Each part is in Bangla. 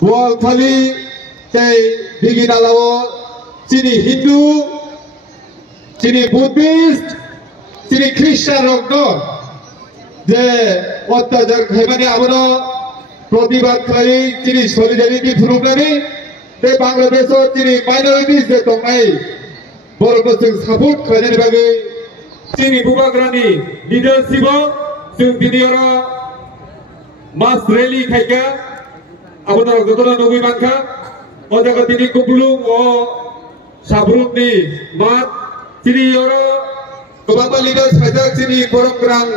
Bualkhali tei Digidalao sini Hindu, sini Buddhist, sini Christian rokno je অত্যাচার খাইবানি আমরা প্রতিবাদ খাই sini solidarity program te Bangladesh sini minorities je tongai borok sing support khaini bagi sini bubagrani leadership sing diniara mass rally khaika abodar gotona nobi mangkha o jaga tini kubulung o sabrung ni mat sini ora kobangma leaders khajak sini borokrang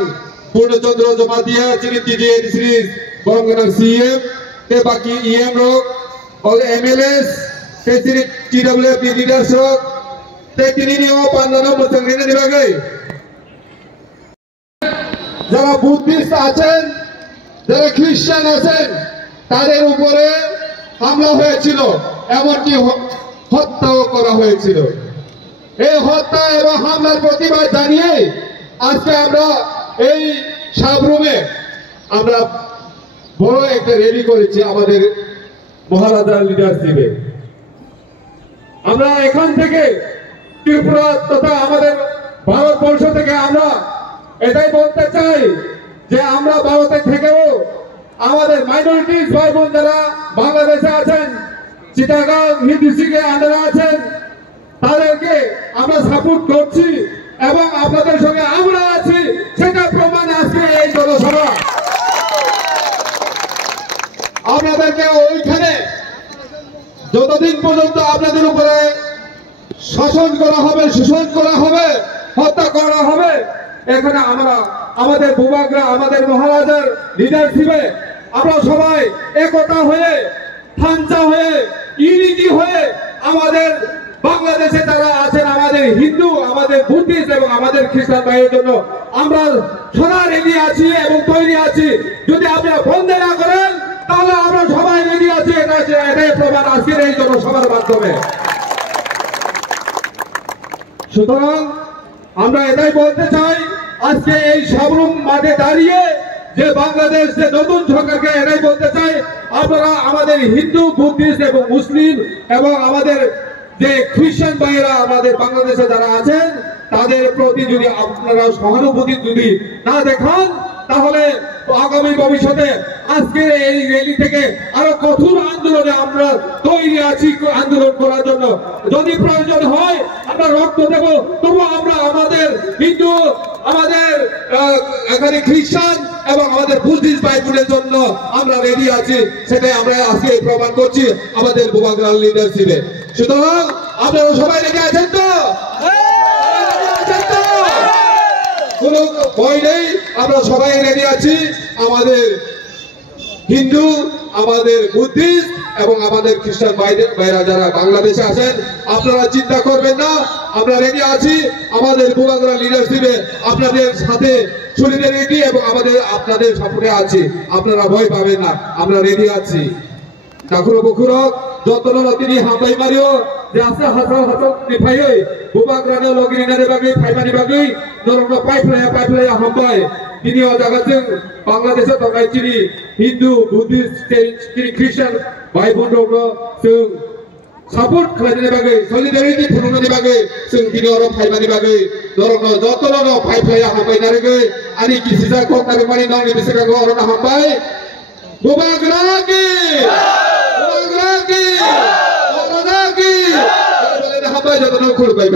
Purnachandra Jamatia sini TDA series borokrang CM te baki EM rok all MLS te sini TWF leaders rok te tini ni o pandana musangina ni bagai যারা বুদ্ধিস্ট আছেন যারা খ্রিস্টান আছেন তাদের উপরে হামলা হয়েছিল এমনকি হত্যাও করা হয়েছিল এই হত্যা এবং হামলার প্রতিবাদ জানিয়ে আজকে আমরা এই সাবরুমে আমরা বড় একটা র্যালি করেছি আমাদের মহারাজার লিডারশিপে আমরা এখান থেকে ত্রিপুরা তথা আমাদের ভারতবর্ষ থেকে আমরা এটাই বলতে চাই যে আমরা ভারতে থেকেও আমাদের মাইনরিটিস ভাই বোন যারা বাংলাদেশে আছেন চিটাগাং ডিস্ট্রিক্টের আন্ডারে আছেন তাদেরকে আমরা সাপোর্ট করছি এবং আপনাদের সঙ্গে আমরা আছি সেটা প্রমাণ আজকে এই জনসভা আপনাদেরকে ওইখানে যতদিন পর্যন্ত আপনাদের উপরে শাসন করা হবে শোষণ করা হবে হত্যা করা হবে এখানে আমরা আমাদের বুবাগরা আমাদের মহারাজার লিডারশিপে আমরা সবাই একতা হয়ে থানচা হয়ে ইউনিটি হয়ে আমাদের বাংলাদেশে যারা আছেন আমাদের হিন্দু আমাদের বুদ্ধিস্ট এবং আমাদের খ্রিস্টান ভাইয়ের জন্য আমরা সদা রেডি আছি এবং তৈরি আছি যদি আপনারা বন্ধ না করেন তাহলে আমরা সবাই রেডি আছি এটাই প্রমাণ আজকের এই জনসভার মাধ্যমে সুতরাং আমরা এটাই বলতে চাই আজকে এই সাবরুম মাঠে দাঁড়িয়ে যে বাংলাদেশ যে নতুন সরকারকে এটাই বলতে চাই আপনারা আমাদের হিন্দু বুদ্ধিস্ট এবং মুসলিম এবং আমাদের যে খ্রিস্টান ভাইয়েরা আমাদের বাংলাদেশে যারা আছেন তাদের প্রতি যদি আপনারা সহানুভূতি যদি না দেখান তাহলে আগামী ভবিষ্যতে আজকে এই র্যালি থেকে আরো কঠোর আন্দোলনে আমরা তৈরি আছি আন্দোলন করার জন্য যদি প্রয়োজন হয় আমরা রক্ত দেব তবু আমরা আমাদের হিন্দু আমাদের এখানে খ্রিস্টান এবং আমাদের বুদ্ধিস্ট ভাই বোনের জন্য আমরা রেডি আছি সেটাই আমরা আজকে প্রমাণ করছি আমাদের বুবাগরাল লিডারশিপে সুতরাং আপনারা সবাই রেডি আছেন তো কোনো ভয় নেই আমরা সবাই রেডি আছি আমাদের হিন্দু আমাদের বুদ্ধিস্ট এবং আমাদের খ্রিস্টান ভাইরা যারা বাংলাদেশে আছেন আপনারা চিন্তা করবেন না আমরা রেডি আছি আমাদের বুবাগরা লিডারশিপে আপনাদের সাথে সলিডারিটি এবং আপনাদের সাপোর্টে আছি আপনারা ভয় পাবেন না আমরা রেডি আছি Nakuro bukuro, jotono latini hambai mario, jasa hasal nifai, bubagrane logiri nade bagi, paimani bagi, norongno pipe hambai. Ini jagat sing Bangladesh tokai ciri Hindu, Buddhist, ciri Christian, bhai bon rongno sing support khlaini bagi, solidarity phununi bagi, sing dini orang paimani bagi, norongno jotono pipe hambai narege, ani kisisa kok kami mani nong bisa kagak orang hambai, bubagrane. Lagi, lagi, boleh dah hambai jatuh nongkul baik.